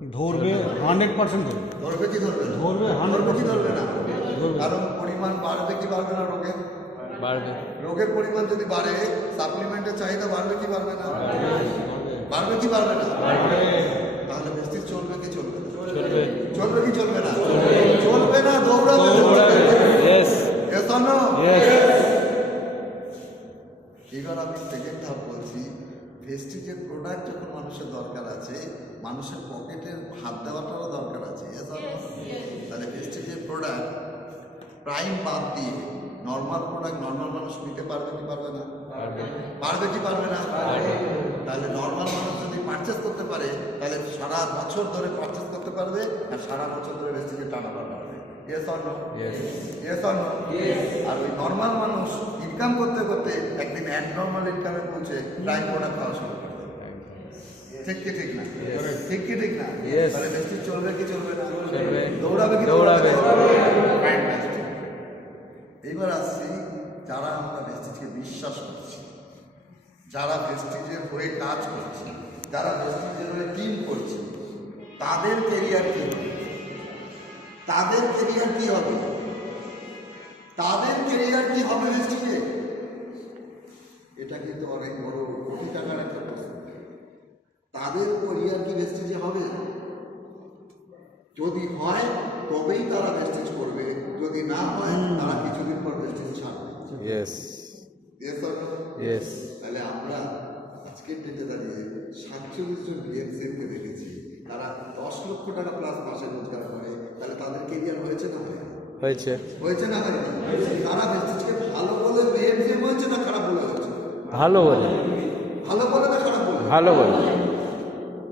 ধরবে 100% ধরবে কি ধরবে না? ধরবে ধরবে কি ধরবে না? ধরবে। কারণ পরিমাণ বাড়বে কি বাড়বে না রোগের? বাড়বে। রোগের পরিমাণ যদি বাড়ে সাপ্লিমেন্টের চাহিদা বাড়বে কি বাড়বে না? বাড়বে কি বাড়বে না? তাহলে ভেস্টিজ চলবে কি চলবে না? চলবে। চলবে কি চলবে না? চলবে না, দৌড়াবে। Yes. Yes or no? Yes. এবার আমি সেকেন্ড ধাপ বলছি, ভেস্টিজের প্রোডাক্ট যখন মানুষের দরকার আছে, মানুষের পকেটের হাত দেওয়াটারও দরকার আছে। Yes or no? তাহলে ভেস্টিজের প্রোডাক্ট প্রাইম বাদ দিয়ে নর্মাল প্রোডাক্ট নর্মাল মানুষ নিতে পারবে কি পারবে না? পারবে কি পারবে না? তাহলে নর্মাল মানুষ যদি পারচেস করতে পারে তাহলে সারা বছর ধরে পারচেস করতে পারবে আর সারা বছর ধরে ভেস্টিজের টানা পারবে। Yes or no? Yes or no? আর ওই নর্মাল মানুষ ইনকাম করতে করতে একদিন অ্যাবনর্মাল ইনকামে পৌঁছে প্রাইম প্রোডাক্ট খাওয়া শুরু করবে। ঠিক কি ঠিক না? ঠিক কি ঠিক না? Yes. তাহলে ভেস্টিজ চলবে কি চলবে না? চলবে। দৌড়াবে কি দৌড়াবে। Fantastic. এইবার আসছি যারা আমরা ভেস্টিজকে বিশ্বাস করছি, যারা ভেস্টিজের হয়ে কাজ করছি, যারা ভেস্টিজের হয়ে টিম করছি, তাদের কেরিয়ার কি হবে? তাদের কেরিয়ার কি হবে? তাদের কেরিয়ার কি হবে ভেস্টিজে? এটা কিন্তু অনেক বড় কোটি টাকার একটা প্রশ্ন। তাদের কেরিয়ার কি ভেস্টিজে হবে? যদি হয় তবেই তারা ভেস্টিজ করবে, যদি না হয় তারা কিছুদিন পর ভেস্টিজ ছাড়বে। Yes. Yes or no? Yes. তাহলে আমরা আজকের ডেটে দাঁড়িয়ে 47 জন বিএমসিকে দেখেছি, তারা 10 লক্ষ টাকা প্লাস মাসে রোজগার করে। তাহলে তাদের কেরিয়ার হয়েছে না হয়নি? হয়েছে। হয়েছে না হয়নি? তারা ভেস্টিজকে ভালো বলে বিএমসি হয়েছে না খারাপ বলে হয়েছে? ভালো বলে। ভালো বলে না খারাপ বলে? ভালো বলে।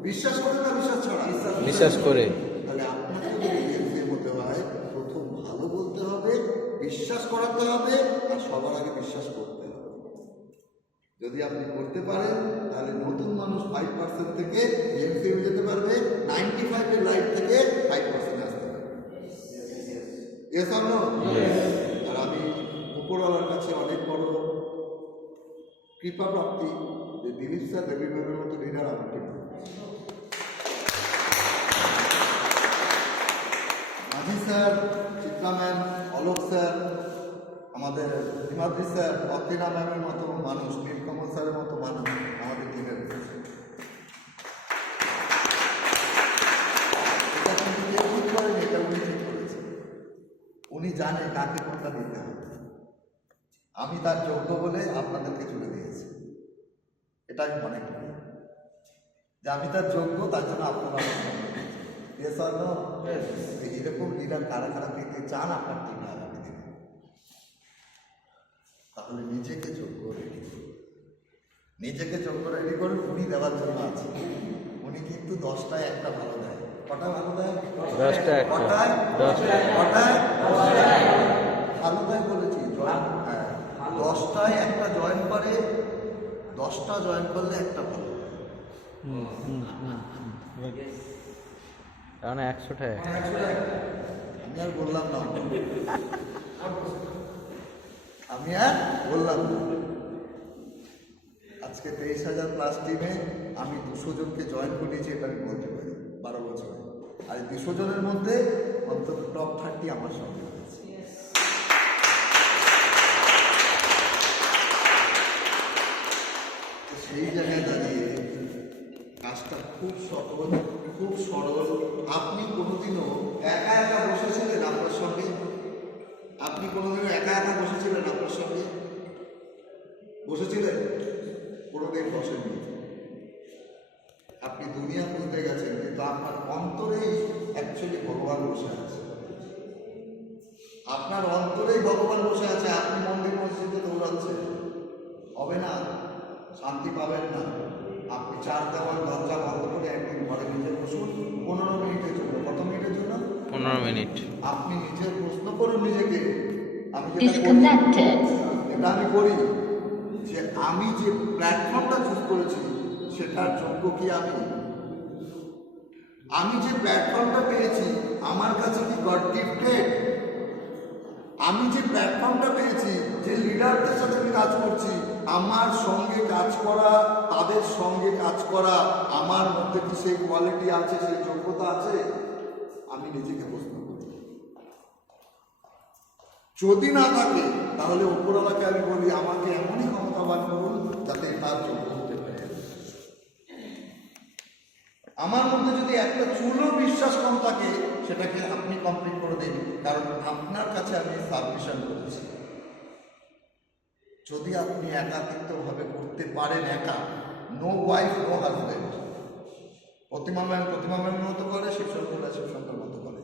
বিশ্বাস করে না বিশ্বাস ছাড়া? বিশ্বাস করে। তাহলে আপনাকে যদি বিএমসি হতে হয় প্রথম ভালো বলতে হবে, বিশ্বাস করাতে হবে আর সবার আগে বিশ্বাস করতে হবে। যদি আপনি করতে পারেন তাহলে নতুন মানুষ 5% থেকে বিএমসি হয়ে যেতে পারবে, 95 এর লাইফ থেকে 5% আসতে পারবে। Yes or no? আর আমি উপরওয়ালার কাছে অনেক বড় কৃপা প্রাপ্তি যে দিলীপ স্যার, দেবী ম্যামের মতো লিডার আমার টিম। মাঝি sir, Chitra ma'am, Alok sir, আমাদের হিমাদ্রি স্যার, অর্তিনা ম্যামের মতো মানুষ, নীলকমল স্যারের মতো মানুষ আমাদের টিমে রয়েছে। এটা কিন্তু কেউ ঠিক করেনি, এটা উনি ঠিক করেছেন। উনি জানে কাকে কোনটা দিতে হবে। আমি তার যোগ্য বলে আপনাদেরকে চলে দিয়েছি। এটা আমি মনে করি যে আমি তার যোগ্য, তার জন্য আপনারা এরকম লিডার কারা কারা পেতে চান আপনার টিমে আগামী দিনে, তাহলে নিজেকে যোগ্য রেডি করুন। নিজেকে যোগ্য রেডি করুন। উনি দেওয়ার জন্য আছে। উনি কিন্তু 10টায় একটা ভালো দেয়। কটা ভালো দেয়? 10টা একটা। কটায়? 10টায়। কটায়? ভালো দেয় বলেছি। হ্যাঁ, 10টায় একটা জয়েন করে, 10টা জয়েন করলে একটা ভালো। কারণ 100টায়। আমি আর বললাম না, আমি আর বললাম না। আজকে 23,000 প্লাস টিমে আমি 200 জনকে জয়েন করিয়েছি, এটা আমি বলতে পারি 12 বছরে। আর 200 জনের মধ্যে অন্তত টপ 30 আমার সঙ্গে হয়েছে। সেই জায়গায় দাঁড়িয়ে কাজটা খুব সহজ, খুব সরল। আপনি কোনোদিনও একা একা বসেছিলেন আপনার সঙ্গে? আপনি কোনোদিনও একা একা বসেছিলেন আপনার সঙ্গে? বসেছিলেন? কোনোদিন বসেননি। আপনি দুনিয়া খুঁজতে গেছেন, কিন্তু আপনার অন্তরেই অ্যাকচুয়ালি ভগবান বসে আছে। আপনার অন্তরেই ভগবান বসে আছে। আপনি মন্দির মসজিদে দৌড়াচ্ছেন, হবে না, শান্তি পাবেন না। আপনি 4 দেওয়াল দরজা বন্ধ করে একদিন ঘরে নিজে বসুন 15 মিনিটের জন্য। কত মিনিটের জন্য? 15 মিনিট। আপনি নিজের প্রশ্ন করুন নিজেকে, আমি এটা আমি করি যে আমি যে প্ল্যাটফর্মটা চুজ করেছি সেটার যোগ্য কি আমি? আমি যে প্ল্যাটফর্মটা পেয়েছি আমার কাছে কি গড গিফটেড? আমি যে প্ল্যাটফর্মটা পেয়েছি, যে লিডারদের সাথে আমি কাজ করছি, আমার সঙ্গে কাজ করা, তাদের সঙ্গে কাজ করা, আমার মধ্যে কি সেই কোয়ালিটি আছে, সেই যোগ্যতা আছে, আমি নিজেকে প্রশ্ন করি। যদি না থাকে তাহলে উপরওয়ালাকে আমি বলি আমাকে এমনই ক্ষমতাবান করুন যাতে তার যোগ্য হতে পারে। আমার মধ্যে যদি একটা চুলও বিশ্বাস কম থাকে সেটাকে আপনি কমপ্লিট করে দিন, কারণ আপনার কাছে আমি সাবমিশন করেছি। যদি আপনি একাকিত্বভাবে করতে পারেন, একা, নো ওয়াইফ নো হাজব্যান্ড, প্রতিমা ম্যামের মতো করে, শিবশঙ্কর মতো করে,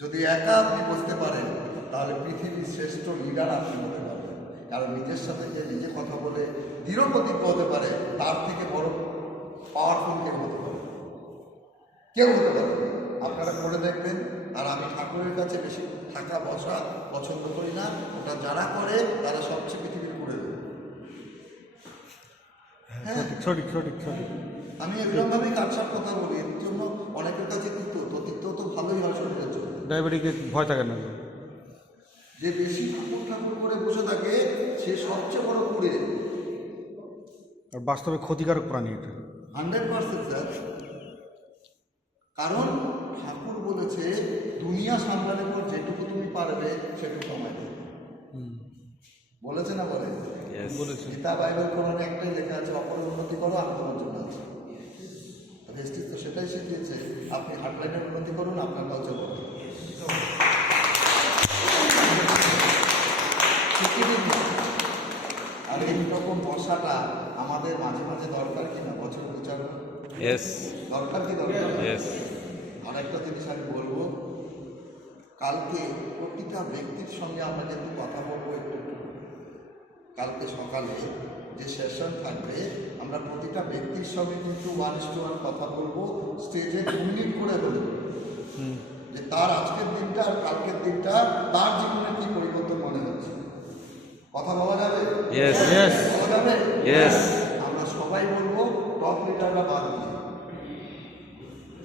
যদি একা আপনি বসতে পারেন তাহলে পৃথিবীর শ্রেষ্ঠ লিডার আপনি হতে পারবেন। কারণ নিজের সাথে যে নিজে কথা বলে দৃঢ় প্রতিজ্ঞ হতে পারে, তার থেকে বড় পাওয়ারফুল কেউ হতে পারে, কেউ হতে পারে। আপনারা করে দেখবেন। আর আমি ঠাকুরের কাছে বেশি থাকা বসা পছন্দ করি না, ওটা যারা করে তারা সবচেয়ে পৃথিবীর করে দেবে। হ্যাঁ, সঠিক সঠিক সঠিক। আমি এরকমভাবেই কাটসার কথা বলি, এর জন্য অনেকের কাছে তিক্ত তো ভালোই হয় শরীরের জন্য। ডায়াবেটিকের ভয় থাকে না। যে বেশি ঠাকুর করে বসে থাকে সে সবচেয়ে বড় কুড়ে। আর বাস্তবে ক্ষতিকারক প্রাণী এটা 100% স্যার। কারণ ঠাকুর বলেছে দুনিয়া সামলানোর পর যেটুকু তুমি পারবে সেটুকু আমায় দেবে। বলেছে না বলে? বলেছে। গীতা বাইবেল কোরআনে একটাই লেখা আছে, অপরের উন্নতি করো, আমি তোমার জন্য আছি। ভেস্টিজ তো সেটাই শিখিয়েছে, আপনি হার্টলাইনের উন্নতি করুন, আপনার কাছে করুন। আর এইরকম বসাটা আমাদের মাঝে মাঝে দরকার কিনা, বছর বিচার দরকার কি দরকার? আর একটা জিনিস আমি বলবো, কালকে প্রতিটা ব্যক্তির সঙ্গে আমরা যেহেতু কথা বলবো একটু, কালকে সকালে যে সেশন থাকবে আমরা প্রতিটা ব্যক্তির সঙ্গে কিন্তু 1:1 কথা বলবো, স্টেজে ইউনিট করে বলবো যে তার আজকের দিনটা আর কালকের দিনটা তার জীবনে কি পরিবর্তন মনে হচ্ছে। কথা বলা যাবে? বলা যাবে? আমরা সবাই বলবো, টপ লিডাররা বাদ দিয়ে,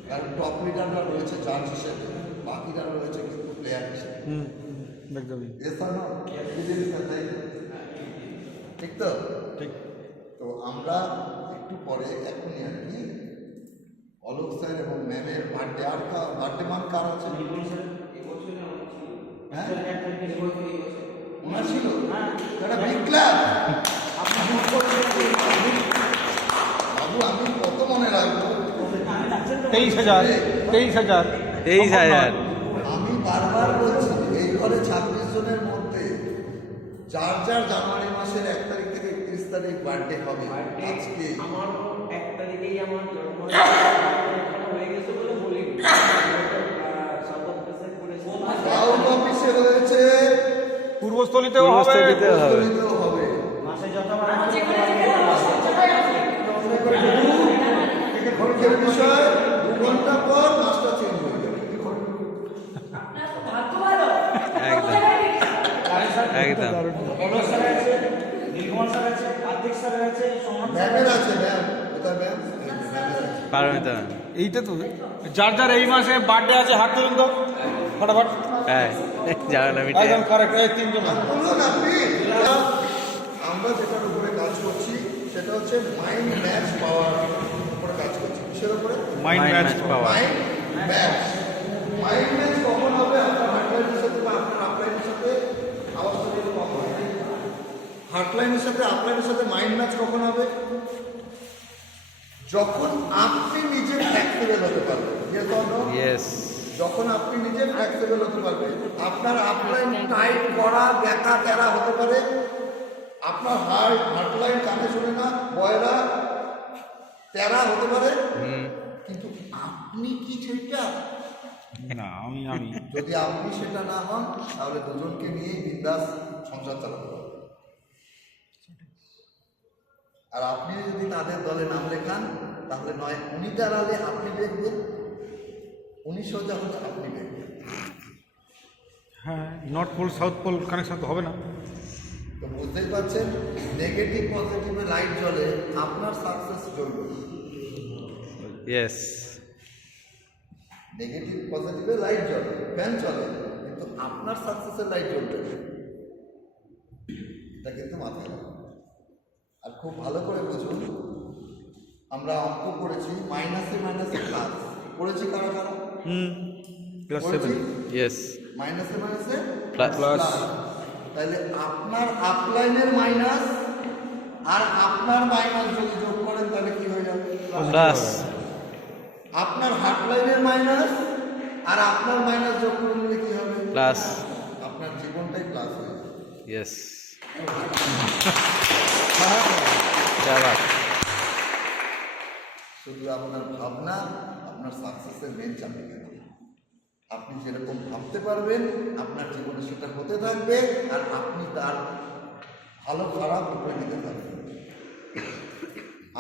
কারণ টপ লিডাররা রয়েছে জাজ হিসেবে, বাকিরা রয়েছে কিন্তু প্লেয়ার হিসেবে। একদমই ঠিক তো? ঠিক। তো আমরা একটু পরে এখনই আর কি অলোক স্যার এবং ম্যামের বার্থডে, আর বার্থডে মান কার আছে? হ্যাঁ, ওনার ছিল একটা বিগ ক্লাব। বাবু আমি কত মনে রাখবো? 23,000 আমি বারবার বলছি এই ঘরে 26 জনের মধ্যে যার যার জানুয়ারি মাসের 1 তারিখ থেকে 31 তারিখ বার্থডে হবে। আজকে আমার 1 তারিখেই আমার জন্ম হয়ে গেছে বলে বলি, সাউথ অফিসে হয়েছে, পূর্বস্থলীতেও হবে। হবে। মাসে যতবার পরীক্ষার বিষয় 2 ঘন্টা পর মাসটা চেঞ্জ হয়ে যাবে। একদম বড় স্যার আছে, নীলকুমার স্যার আছে, কার্তিক স্যার আছে, সোমন স্যার ম্যামের আছে, ম্যাম কোথায় ম্যাম? পারমিতা এইটা তো যার যার এই মাসে বার্থডে আছে হাত তুলুন তো ফটাফট। হ্যাঁ জানেন আমি একদম কারেক্ট। এই 3 জন বলুন আপনি। আমরা যেটার উপরে কাজ করছি সেটা হচ্ছে মাইন্ড ম্যাচ পাওয়ার উপরে কাজ করছি। কিসের উপরে? Mind match power. Mind match. Mind match কখন হবে? আপনার হার্টলাইনের সাথে বা আপনার আপলাইনের সাথে আওয়াজটা যদি কম হয়। হার্টলাইনের সাথে আপলাইনের সাথে মাইন্ড ম্যাচ কখন হবে? যখন আপনি নিজে ফ্লেক্সিবল হতে পারবেন। যখন আপনি নিজে ফ্লেক্সিবল হতে পারবেন, আপনার আপলাইন টাইট করা ব্যাকা তেরা হতে পারে, আপনার হার্টলাইন কানে শোনে না, বয়রা তেরা হতে পারে, কিন্তু আপনি কি সেটা? না আমি যদি আপনি সেটা না হন তাহলে দুজনকে নিয়ে বিন্দাস সংসার চালাতে পারবেন। আর আপনি যদি তাদের দলে নাম লেখান তাহলে নয় উনি দাঁড়ালে আপনি দেখবেন, উনি সোজা হলে আপনি দেখবেন। হ্যাঁ, north pole south pole connection তো হবে না। তো বুঝতেই পারছেন, নেগেটিভ পজিটিভে লাইট জ্বলে, আপনার সাকসেস জ্বলবে। নেগেটিভ পজিটিভে লাইট জ্বলে, ফ্যান চলে, কিন্তু তো আপনার সাকসেসের লাইট জ্বলবে না। এটা কিন্তু মাথায় রাখুন। আর খুব ভালো করে বুঝুন, আমরা অঙ্ক করেছি মাইনাসে মাইনাসে প্লাস করেছি, কারা কারা ক্লাস করেছি? 7 ইয়েস মাইনাসে মাইনাসে প্লাস প্লাস তাহলে আপনার আপলাইনের মাইনাস আর আপনার মাইনাস যদি যোগ করেন তাহলে কি হয়ে যাবে? প্লাস আপনার হাফলাইনের মাইনাস আর আপনার মাইনাস যোগ করে নিলে কি হবে? প্লাস আপনার জীবনটাই প্লাস হয়ে যাবে। ইয়েস চালাক শুধু আপনার ভাবনা আপনার সাকসেসের মেন চাবিকাঠি। আপনি যেরকম ভাবতে পারবেন আপনার জীবনে সেটা হতে থাকবে, আর আপনি তার ভালো খারাপ উপরে নিতে পারবেন।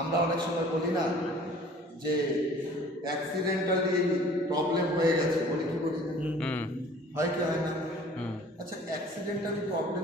আমরা অনেক সময় বলি না যে অ্যাক্সিডেন্টালি প্রবলেম হয়ে গেছে, বলি কি বলি না? হুম হয় কি হয় না? হুম আচ্ছা, অ্যাক্সিডেন্টালি প্রবলেম